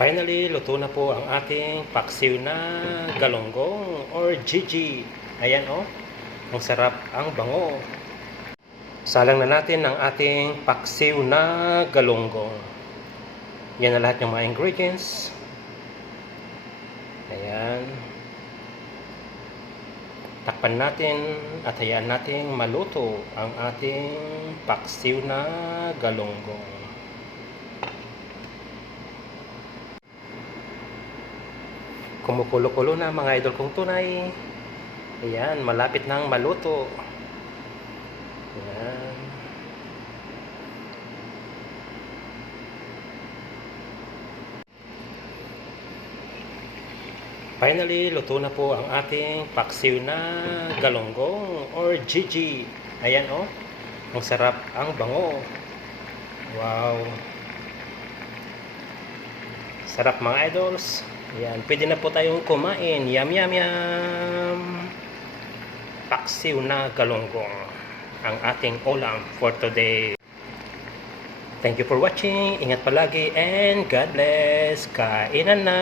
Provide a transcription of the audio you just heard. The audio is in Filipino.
Finally, luto na po ang ating paksiw na galonggong or Gigi. Ayan oh, ang sarap, ang bango. Salang na natin ang ating paksiw na galonggong. Yan na lahat ng mga ingredients. Ayan. Takpan natin at hayaan natin maluto ang ating paksiw na galonggong. Kumukulo-kulo na mga idol kong tunay. Ayan, malapit nang maluto. Ayan. Finally, luto na po ang ating paksiw na galonggong or Gigi. Ayan oh, ang sarap, ang bango. Wow. Sarap mga idols. Ayan, pwede na po tayong kumain. Yum, yum, yum. Paksiw na galonggong. Ang ating ulam for today. Thank you for watching. Ingat palagi and God bless. Kainan na.